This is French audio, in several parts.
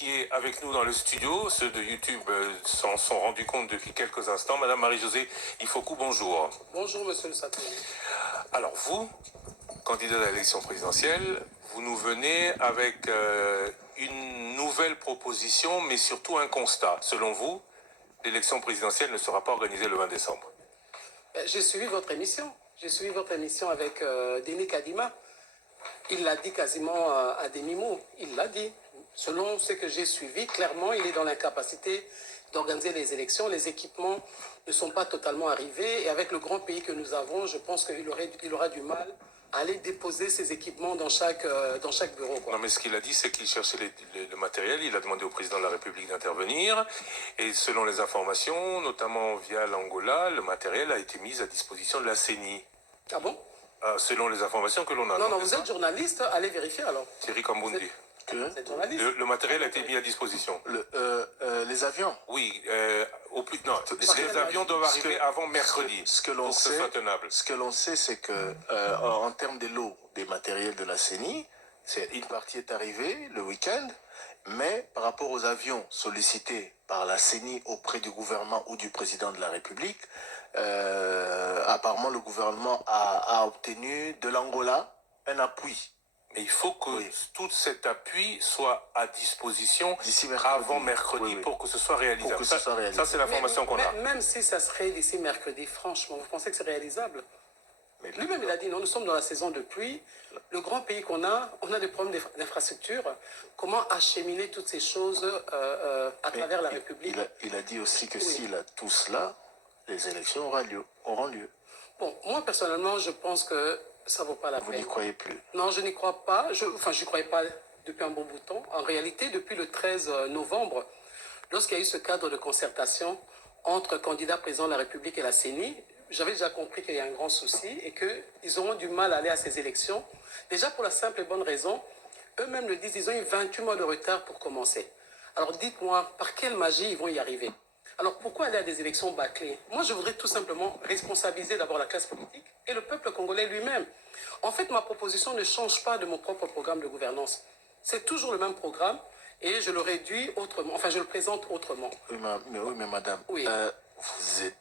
qui est avec nous dans le studio. Ceux de YouTube s'en sont rendus compte depuis quelques instants. Madame Marie-Josée Ifokou, bonjour. Bonjour, monsieur le Saté. Alors vous, candidat à l'élection présidentielle, vous nous venez avec une nouvelle proposition, mais surtout un constat. Selon vous, l'élection présidentielle ne sera pas organisée le 20 décembre. J'ai suivi votre émission. J'ai suivi votre émission avec Denis Kadima. Il l'a dit quasiment à demi-mot. Il l'a dit. Selon ce que j'ai suivi, clairement, il est dans l'incapacité d'organiser les élections. Les équipements ne sont pas totalement arrivés. Et avec le grand pays que nous avons, je pense qu'il aura du mal à aller déposer ses équipements dans chaque bureau, quoi. Non, mais ce qu'il a dit, c'est qu'il cherchait le matériel. Il a demandé au président de la République d'intervenir. Et selon les informations, notamment via l'Angola, le matériel a été mis à disposition de la CENI. Ah bon? Selon les informations que l'on a. Non, vous êtes journaliste, allez vérifier alors. Thierry Kambundi. Vous êtes journaliste. Le matériel a été mis à disposition. Les avions. Oui, au plus non. Les avions doivent arriver avant mercredi. Ce que l'on sait, c'est que en termes de lot des matériels de la CENI, une partie est arrivée le week-end, mais par rapport aux avions sollicités par la CENI auprès du gouvernement ou du président de la République, apparemment le gouvernement a obtenu de l'Angola un appui. Mais il faut que tout cet appui soit à disposition avant mercredi pour que ce soit réalisable. Ça, c'est l'information qu'on a. Même si ça serait d'ici mercredi, franchement, vous pensez que c'est réalisable? Lui-même, il a dit non, nous sommes dans la saison de pluie. Le grand pays qu'on a, on a des problèmes d'infrastructure. Comment acheminer toutes ces choses à travers la République? Il a dit aussi que s'il a tout cela, les élections auront lieu. Bon, moi, personnellement, je pense que ça ne vaut pas la peine. Vous n'y croyez plus? Non, je n'y crois pas. Je n'y croyais pas depuis un bon bout de temps. En réalité, depuis le 13 novembre, lorsqu'il y a eu ce cadre de concertation entre candidat président de la République et la CENI, j'avais déjà compris qu'il y a un grand souci et qu'ils auront du mal à aller à ces élections. Déjà pour la simple et bonne raison, eux-mêmes le disent, ils ont eu 28 mois de retard pour commencer. Alors dites-moi, par quelle magie ils vont y arriver? Alors pourquoi aller à des élections bâclées? Moi, je voudrais tout simplement responsabiliser d'abord la classe politique et le peuple congolais lui-même. En fait, ma proposition ne change pas de mon propre programme de gouvernance. C'est toujours le même programme et je le réduis autrement, enfin je le présente autrement. Oui, mais madame, oui.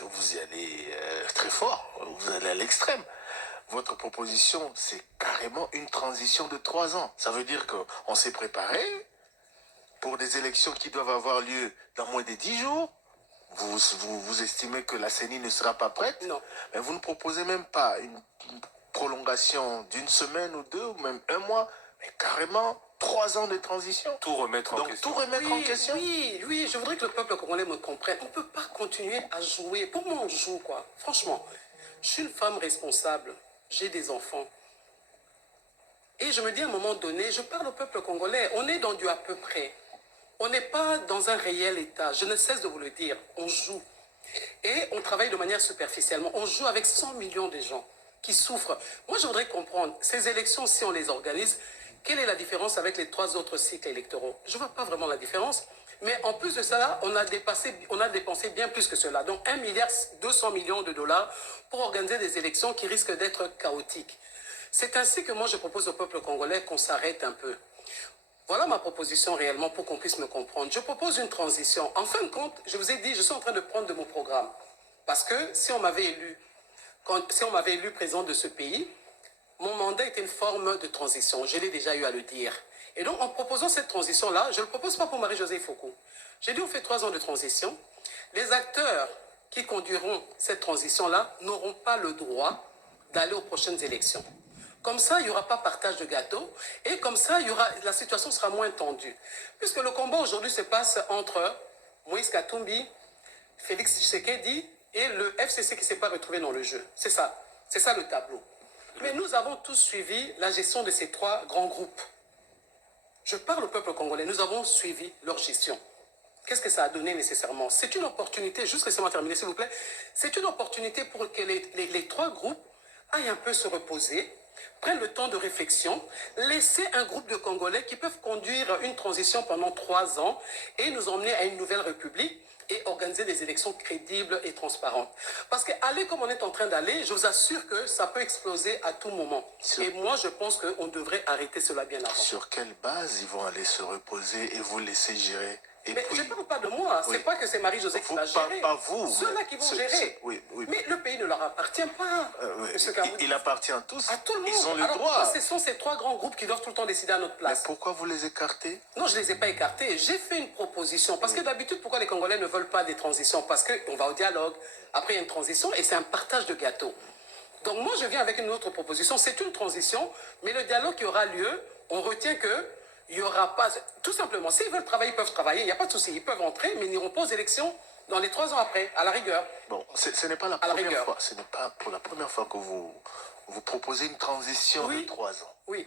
Vous y allez très fort, vous allez à l'extrême. Votre proposition, c'est carrément une transition de 3 ans. Ça veut dire qu'on s'est préparé pour des élections qui doivent avoir lieu dans moins de 10 jours. Vous estimez que la CENI ne sera pas prête? Non. Mais vous ne proposez même pas une prolongation d'une semaine ou deux, ou même un mois, mais carrément 3 ans de transition. Tout remettre en question. Tout remettre en question. Oui, je voudrais que le peuple congolais me comprenne. On ne peut pas continuer à jouer. Pour moi, on joue, quoi. Franchement, je suis une femme responsable. J'ai des enfants. Et je me dis à un moment donné, je parle au peuple congolais, on est dans du à peu près. On n'est pas dans un réel état. Je ne cesse de vous le dire. On joue. Et on travaille de manière superficiellement. On joue avec 100 millions de gens qui souffrent. Moi, je voudrais comprendre, ces élections, si on les organise, quelle est la différence avec les 3 autres cycles électoraux? Je ne vois pas vraiment la différence. Mais en plus de ça, on a dépensé bien plus que cela. Donc 1,2 milliard de dollars pour organiser des élections qui risquent d'être chaotiques. C'est ainsi que moi, je propose au peuple congolais qu'on s'arrête un peu. Voilà ma proposition réellement pour qu'on puisse me comprendre. Je propose une transition. En fin de compte, je vous ai dit, je suis en train de prendre de mon programme. Parce que si on m'avait élu président de ce pays, mon mandat était une forme de transition. Je l'ai déjà eu à le dire. Et donc, en proposant cette transition-là, je ne le propose pas pour Marie-Josée Ifokou. J'ai dit, on fait 3 ans de transition. Les acteurs qui conduiront cette transition-là n'auront pas le droit d'aller aux prochaines élections. Comme ça, il n'y aura pas partage de gâteau et comme ça, la situation sera moins tendue. Puisque le combat aujourd'hui se passe entre Moïse Katumbi, Félix Tshisekedi et le FCC qui ne s'est pas retrouvé dans le jeu. C'est ça le tableau. Mais nous avons tous suivi la gestion de ces 3 grands groupes. Je parle au peuple congolais, nous avons suivi leur gestion. Qu'est-ce que ça a donné nécessairement? C'est une opportunité, juste laissez-moi terminer s'il vous plaît, c'est une opportunité pour que les 3 groupes aillent un peu se reposer prennent le temps de réflexion, laisser un groupe de Congolais qui peuvent conduire une transition pendant 3 ans et nous emmener à une nouvelle république et organiser des élections crédibles et transparentes. Parce qu'aller comme on est en train d'aller, je vous assure que ça peut exploser à tout moment. Et moi, je pense qu'on devrait arrêter cela bien avant. Sur quelle base ils vont aller se reposer et vous laisser gérer? Et mais puis, je ne parle pas de moi, oui. c'est pas que c'est Marie-Josée qui va gérer. Pas vous. Ceux-là qui vont gérer. Oui. Mais le pays ne leur appartient pas. Oui. Monsieur Karoudi. Il appartient à tous. À tout le monde. Ils ont le Alors, droit. pourquoi ce sont ces 3 grands groupes qui doivent tout le temps décider à notre place? Mais pourquoi vous les écartez? Non, je ne les ai pas écartés. J'ai fait une proposition. Parce que d'habitude, pourquoi les Congolais ne veulent pas des transitions? Parce qu'on va au dialogue. Après, il y a une transition et c'est un partage de gâteaux. Donc moi, je viens avec une autre proposition. C'est une transition, mais le dialogue qui aura lieu, on retient que il n'y aura pas... Tout simplement, s'ils veulent travailler, ils peuvent travailler. Il n'y a pas de souci. Ils peuvent entrer, mais ils n'iront pas aux élections dans les 3 ans après, à la rigueur. Bon, ce n'est pas la première fois. Ce n'est pas pour la première fois que vous proposez une transition de 3 ans. Oui.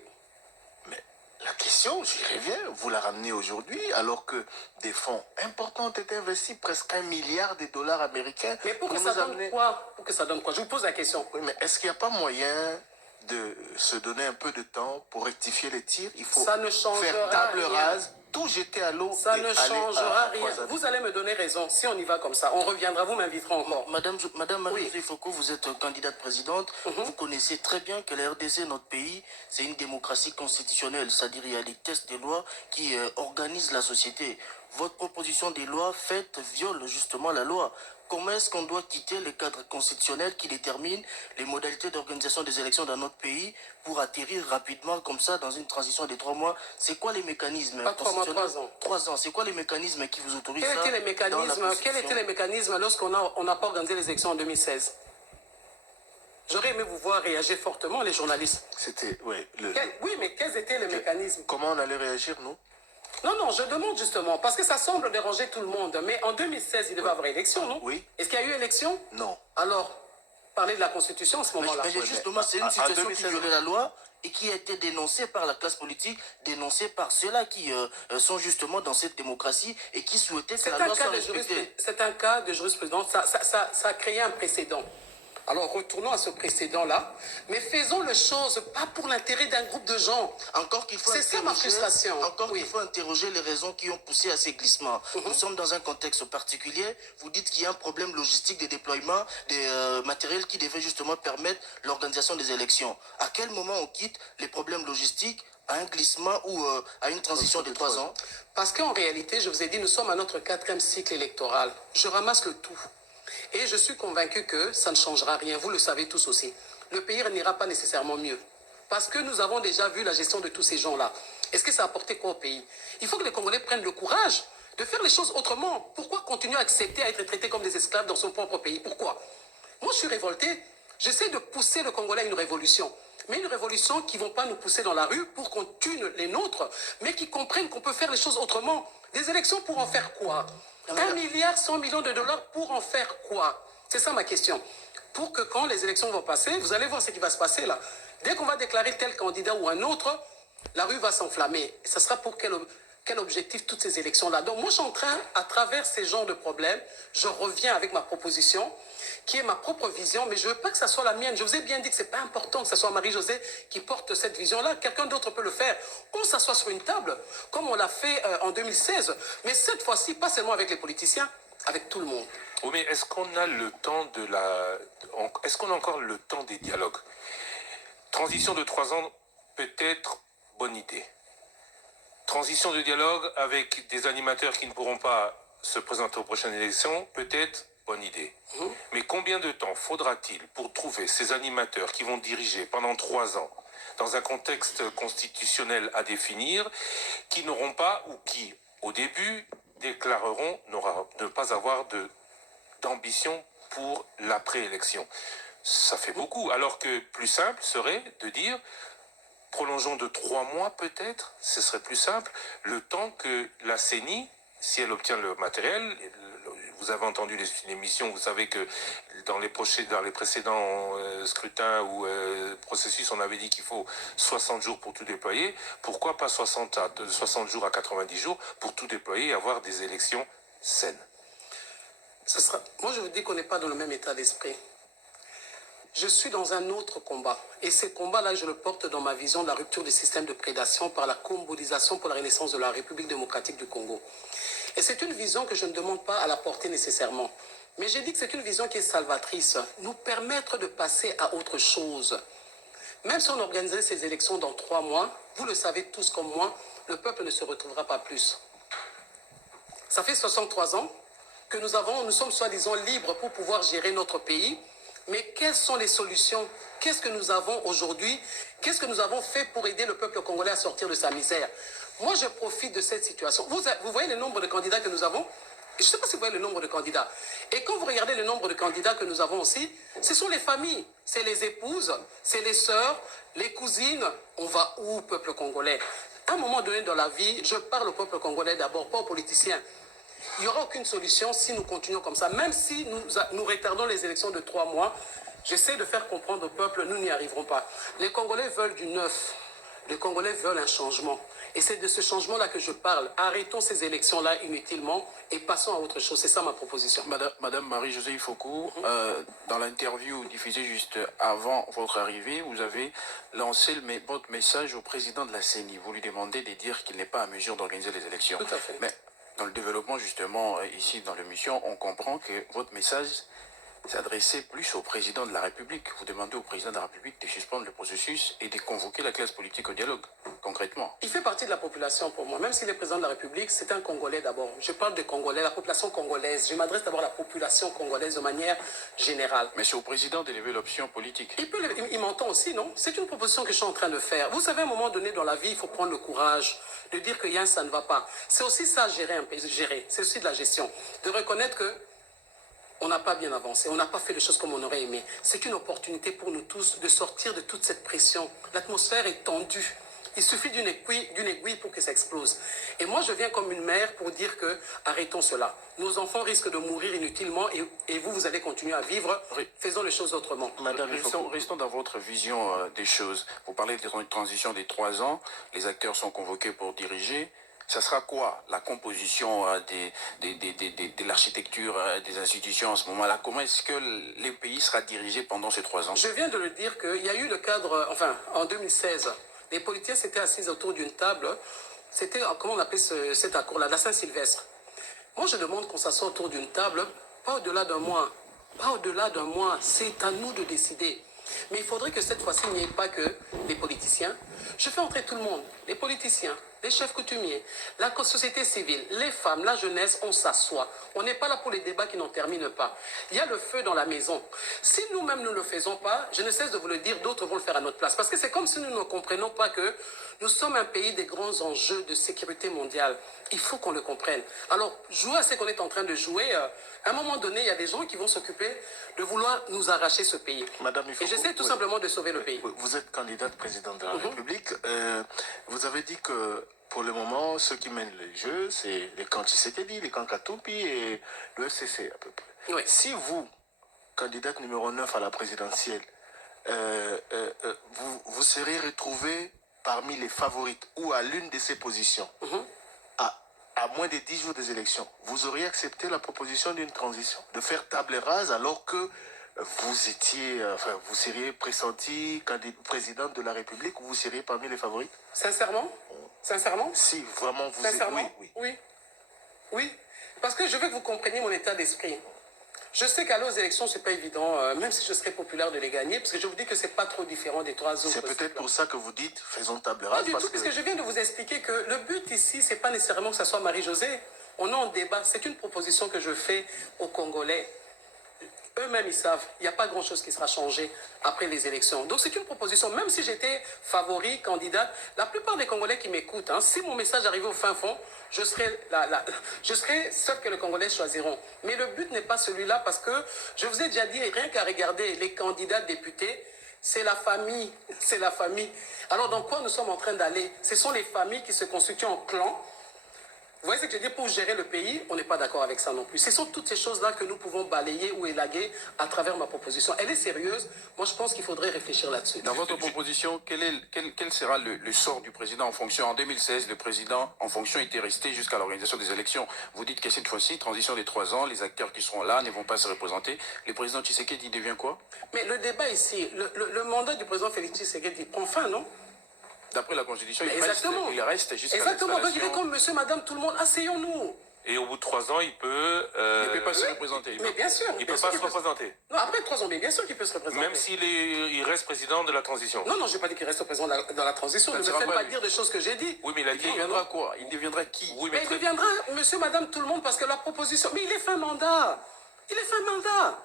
Mais la question, j'y reviens, vous la ramenez aujourd'hui alors que des fonds importants ont été investis, presque $1 milliard américains. Mais pour que ça donne quoi? Pour que ça donne quoi? Je vous pose la question. Oui, mais est-ce qu'il n'y a pas moyen de se donner un peu de temps pour rectifier les tirs? Il faut faire table rase, tout jeter à l'eau. Ça ne changera rien. Vous allez me donner raison. Si on y va comme ça, on reviendra, vous m'inviterez encore. Madame Marie-Josée Foucault, vous êtes candidate présidente. Vous connaissez très bien que la RDC, notre pays, c'est une démocratie constitutionnelle. C'est-à-dire il y a des tests de loi qui organisent la société. Votre proposition des lois faites viole justement la loi. Comment est-ce qu'on doit quitter le cadre constitutionnel qui détermine les modalités d'organisation des élections dans notre pays pour atterrir rapidement comme ça dans une transition de 3 mois? C'est quoi les mécanismes? Pas 3 mois, 3 ans. 3 ans. C'est quoi les mécanismes qui vous autorisent ça? Quels étaient les mécanismes lorsqu'on n'a pas organisé les élections en 2016? J'aurais aimé vous voir réagir fortement, les journalistes. C'était, oui. Oui, mais quels étaient les mécanismes? Comment on allait réagir, nous? Non, je demande justement, parce que ça semble déranger tout le monde. Mais en 2016, il devait y avoir élection, non? Oui. Est-ce qu'il y a eu élection? Non. Alors, parlez de la Constitution à ce moment-là. Mais justement, c'est une situation qui violait la loi et qui a été dénoncée par la classe politique, dénoncée par ceux-là qui sont justement dans cette démocratie et qui souhaitaient que la loi soit respectée. C'est un cas de jurisprudence, ça a créé un précédent. Alors retournons à ce précédent-là, mais faisons les choses pas pour l'intérêt d'un groupe de gens. Encore qu'il faut C'est ça ma frustration. Encore qu'il faut interroger les raisons qui ont poussé à ces glissements. Nous sommes dans un contexte particulier. Vous dites qu'il y a un problème logistique des déploiements des matériels qui devaient justement permettre l'organisation des élections. À quel moment on quitte les problèmes logistiques à un glissement ou à une transition de 3 ans? Parce qu'en réalité, je vous ai dit, nous sommes à notre 4e cycle électoral. Je ramasse le tout. Et je suis convaincu que ça ne changera rien. Vous le savez tous aussi. Le pays n'ira pas nécessairement mieux. Parce que nous avons déjà vu la gestion de tous ces gens-là. Est-ce que ça a apporté quoi au pays? Il faut que les Congolais prennent le courage de faire les choses autrement. Pourquoi continuer à accepter à être traités comme des esclaves dans son propre pays? Pourquoi? Moi, je suis révolté. J'essaie de pousser le Congolais à une révolution. Mais une révolution qui ne va pas nous pousser dans la rue pour qu'on tue les nôtres, mais qui comprennent qu'on peut faire les choses autrement. Des élections pour en faire quoi? 1 milliard 100 millions de dollars pour en faire quoi? C'est ça ma question. Pour que quand les élections vont passer, vous allez voir ce qui va se passer là. Dès qu'on va déclarer tel candidat ou un autre, la rue va s'enflammer. Ça sera pour quel objectif toutes ces élections-là? Donc moi je suis en train, à travers ces genres de problèmes, je reviens avec ma proposition, qui est ma propre vision, mais je ne veux pas que ça soit la mienne. Je vous ai bien dit que ce n'est pas important que ce soit Marie-Josée qui porte cette vision-là. Quelqu'un d'autre peut le faire. On s'assoit sur une table, comme on l'a fait en 2016. Mais cette fois-ci, pas seulement avec les politiciens, avec tout le monde. Oui, mais est-ce qu'on a le temps Est-ce qu'on a encore le temps des dialogues? Transition de 3 ans, peut-être bonne idée. Transition de dialogue avec des animateurs qui ne pourront pas se présenter aux prochaines élections, peut-être bonne idée. Mais combien de temps faudra-t-il pour trouver ces animateurs qui vont diriger pendant 3 ans dans un contexte constitutionnel à définir, qui n'auront pas ou qui, au début, déclareront ne pas avoir d'ambition pour l'après-élection? Ça fait beaucoup, alors que plus simple serait de dire prolongeons de 3 mois peut-être, ce serait plus simple, le temps que la CENI, si elle obtient le matériel, vous avez entendu l'émission, vous savez que dans les précédents scrutins ou processus, on avait dit qu'il faut 60 jours pour tout déployer. Pourquoi pas 60 jours à 90 jours pour tout déployer et avoir des élections saines? Moi, je vous dis qu'on n'est pas dans le même état d'esprit. je suis dans un autre combat. Et ce combat-là, je le porte dans ma vision de la rupture du système de prédation par la combolisation pour la renaissance de la République démocratique du Congo. Et c'est une vision que je ne demande pas à la porter nécessairement. Mais j'ai dit que c'est une vision qui est salvatrice, nous permettre de passer à autre chose. Même si on organisait ces élections dans 3 mois, vous le savez tous comme moi, le peuple ne se retrouvera pas plus. Ça fait 63 ans que nous sommes soi-disant libres pour pouvoir gérer notre pays. Mais quelles sont les solutions? Qu'est-ce que nous avons aujourd'hui? Qu'est-ce que nous avons fait pour aider le peuple congolais à sortir de sa misère? Moi, je profite de cette situation. Vous voyez le nombre de candidats que nous avons? Je ne sais pas si vous voyez le nombre de candidats. Et quand vous regardez le nombre de candidats que nous avons aussi, ce sont les familles, c'est les épouses, c'est les sœurs, les cousines. On va où, peuple congolais? À un moment donné dans la vie, je parle au peuple congolais d'abord, pas aux politiciens. Il n'y aura aucune solution si nous continuons comme ça. Même si nous retardons les élections de 3 mois, j'essaie de faire comprendre au peuple, nous n'y arriverons pas. Les Congolais veulent du neuf. Les Congolais veulent un changement. Et c'est de ce changement-là que je parle. Arrêtons ces élections-là inutilement et passons à autre chose. C'est ça ma proposition. Madame Marie-Josée Ifoko, dans l'interview diffusée juste avant votre arrivée, vous avez lancé votre message au président de la CENI. Vous lui demandez de dire qu'il n'est pas à mesure d'organiser les élections. Tout à fait. Mais dans le développement, justement, ici dans l'émission, on comprend que votre message s'adressait plus au président de la République. Vous demandez au président de la République de suspendre le processus et de convoquer la classe politique au dialogue, concrètement. Il fait partie de la population pour moi. Même s'il est président de la République, c'est un Congolais d'abord. Je parle des Congolais, la population congolaise. Je m'adresse d'abord à la population congolaise de manière générale. Mais c'est au président d'élever l'option politique. Il m'entend aussi, non? C'est une proposition que je suis en train de faire. Vous savez, à un moment donné dans la vie, il faut prendre le courage de dire que ça ne va pas. C'est aussi ça, gérer. C'est aussi de la gestion. De reconnaître que on n'a pas bien avancé, on n'a pas fait les choses comme on aurait aimé. C'est une opportunité pour nous tous de sortir de toute cette pression. L'atmosphère est tendue. Il suffit d'une aiguille pour que ça explose. Et moi, je viens comme une mère pour dire que arrêtons cela. Nos enfants risquent de mourir inutilement et vous allez continuer à vivre. Faisons les choses autrement. Madame, restons dans votre vision des choses. Vous parlez de transition des 3 ans. Les acteurs sont convoqués pour diriger. Ça sera quoi la composition de l'architecture des institutions en ce moment-là? Comment est-ce que le pays sera dirigé pendant ces 3 ans? Je viens de le dire qu'il y a eu le cadre, en 2016, les politiciens s'étaient assis autour d'une table. C'était, comment on appelle cet accord-là, la Saint-Sylvestre. Moi, je demande qu'on s'assoie autour d'une table, pas au-delà d'un mois. Pas au-delà d'un mois. C'est à nous de décider. Mais il faudrait que cette fois-ci, il n'y ait pas que les politiciens. Je fais entrer tout le monde, les politiciens, les chefs coutumiers, la société civile, les femmes, la jeunesse, on s'assoit. On n'est pas là pour les débats qui n'en terminent pas. Il y a le feu dans la maison. Si nous-mêmes ne le faisons pas, je ne cesse de vous le dire, d'autres vont le faire à notre place. Parce que c'est comme si nous ne comprenons pas que nous sommes un pays des grands enjeux de sécurité mondiale. Il faut qu'on le comprenne. Alors, jouer à ce qu'on est en train de jouer, à un moment donné, il y a des gens qui vont s'occuper de vouloir nous arracher ce pays. Madame Ifoko, et j'essaie tout simplement de sauver le pays. Vous êtes candidate présidente de la République. Vous avez dit que pour le moment, ceux qui mènent le jeu, c'est les camps Tshisekedi, les camps Katupi et le FCC à peu près. Oui. Si vous, candidate numéro 9 à la présidentielle, vous serez retrouvé parmi les favorites ou à l'une de ces positions, à moins de 10 jours des élections, vous auriez accepté la proposition d'une transition, de faire table rase alors que vous étiez, vous seriez pressenti présidente de la République ou vous seriez parmi les favorites? Sincèrement? Sincèrement? Si vraiment vous Sincèrement? êtes... Oui. Parce que je veux que vous compreniez mon état d'esprit. Je sais qu'aller aux élections, ce n'est pas évident, même si je serais populaire de les gagner, parce que je vous dis que ce n'est pas trop différent des 3 autres. C'est peut-être pour ça que vous dites, faisons table rase. Pas du tout, parce que je viens de vous expliquer que le but ici, ce n'est pas nécessairement que ce soit Marie-Josée. On est en débat, c'est une proposition que je fais aux Congolais. Eux-mêmes, ils savent, il n'y a pas grand-chose qui sera changé après les élections. Donc c'est une proposition, même si j'étais favori, candidate, la plupart des Congolais qui m'écoutent, si mon message arrivait au fin fond, je serai seul que les Congolais choisiront. Mais le but n'est pas celui-là parce que, je vous ai déjà dit, rien qu'à regarder les candidats députés, c'est la famille, c'est la famille. Alors dans quoi nous sommes en train d'aller? Ce sont les familles qui se constituent en clans. Vous voyez voyez ce que je dis, pour gérer le pays, on n'est pas d'accord avec ça non plus. Ce sont toutes ces choses-là que nous pouvons balayer ou élaguer à travers ma proposition. Elle est sérieuse. Moi, je pense qu'il faudrait réfléchir là-dessus. Dans votre proposition, quel sera le sort du président en fonction? En 2016, le président en fonction était resté jusqu'à l'organisation des élections. Vous dites que cette fois-ci, transition des 3 ans, les acteurs qui seront là ne vont pas se représenter. Le président Tshisekedi devient quoi? Mais le débat ici, le mandat du président Félix Tshisekedi prend fin, non? D'après la Constitution, il reste jusqu'à Exactement. Donc il est l'installation. comme monsieur, madame, tout le monde. Asseyons-nous. Et au bout de 3 ans, il peut... Il ne peut pas se représenter. Mais bien sûr. Il ne bien peut sûr pas se qu'il peut représenter. Non, après 3 ans, mais bien sûr qu'il peut se représenter. Même il reste président de la transition. Non, je n'ai pas dit qu'il reste président dans la transition. Ne me sera faites pas pas lui. dire des choses que j'ai dit. Oui, mais il a Il dit... deviendra quoi? Il deviendra qui? Oui, Mais il deviendra monsieur, madame, tout le monde parce que la proposition... Mais il est fin mandat. Il est fin mandat.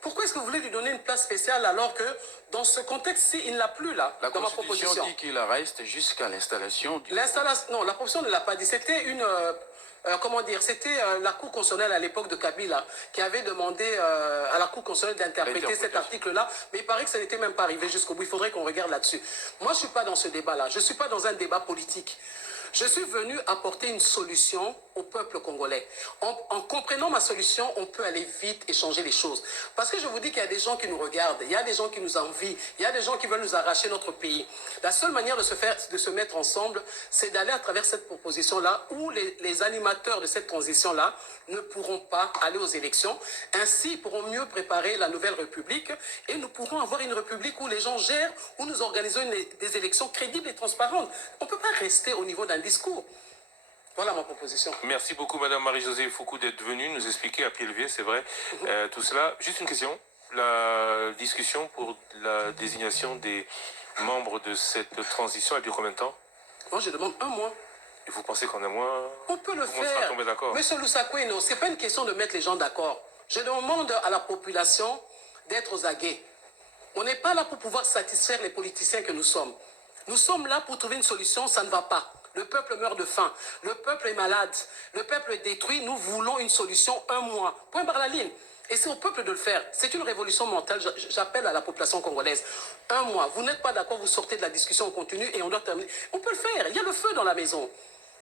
Pourquoi est-ce que vous voulez lui donner une place spéciale alors que dans ce contexte-ci, il ne l'a plus là, La dans ma Constitution proposition? dit qu'il reste jusqu'à l'installation du... L'installation... Non, la proposition ne l'a pas dit. C'était une... comment dire, c'était la Cour constitutionnelle à l'époque de Kabila qui avait demandé à la Cour constitutionnelle d'interpréter cet article-là, mais il paraît que ça n'était même pas arrivé jusqu'au bout. Il faudrait qu'on regarde là-dessus. Moi, je ne suis pas dans ce débat-là. Je ne suis pas dans un débat politique. Je suis venu apporter une solution au peuple congolais. En comprenant ma solution, on peut aller vite et changer les choses. Parce que je vous dis qu'il y a des gens qui nous regardent, il y a des gens qui nous envient, il y a des gens qui veulent nous arracher notre pays. La seule manière de se mettre ensemble, c'est d'aller à travers cette proposition-là où les animateurs de cette transition-là ne pourront pas aller aux élections. Ainsi, ils pourront mieux préparer la nouvelle République et nous pourrons avoir une République où les gens gèrent, où nous organisons des élections crédibles et transparentes. On ne peut pas rester au niveau d'un discours. Voilà ma proposition. Merci beaucoup, Madame Marie-Josée Foucault, d'être venue nous expliquer à pied levé, c'est vrai, tout cela. Juste une question. La discussion pour la désignation des membres de cette transition, elle dure combien de temps? Moi, je demande 1 mois. Et vous pensez qu'en un mois, On peut le tout le monde sera faire. tombé d'accord? Monsieur Lusakoueno, ce n'est pas une question de mettre les gens d'accord. Je demande à la population d'être aux aguets. On n'est pas là pour pouvoir satisfaire les politiciens que nous sommes. Nous sommes là pour trouver une solution, ça ne va pas. Le peuple meurt de faim, le peuple est malade, le peuple est détruit, nous voulons une solution 1 mois. Point barre la ligne. Et c'est au peuple de le faire. C'est une révolution mentale. J'appelle à la population congolaise. 1 mois. Vous n'êtes pas d'accord, vous sortez de la discussion, on continue et on doit terminer. On peut le faire. Il y a le feu dans la maison.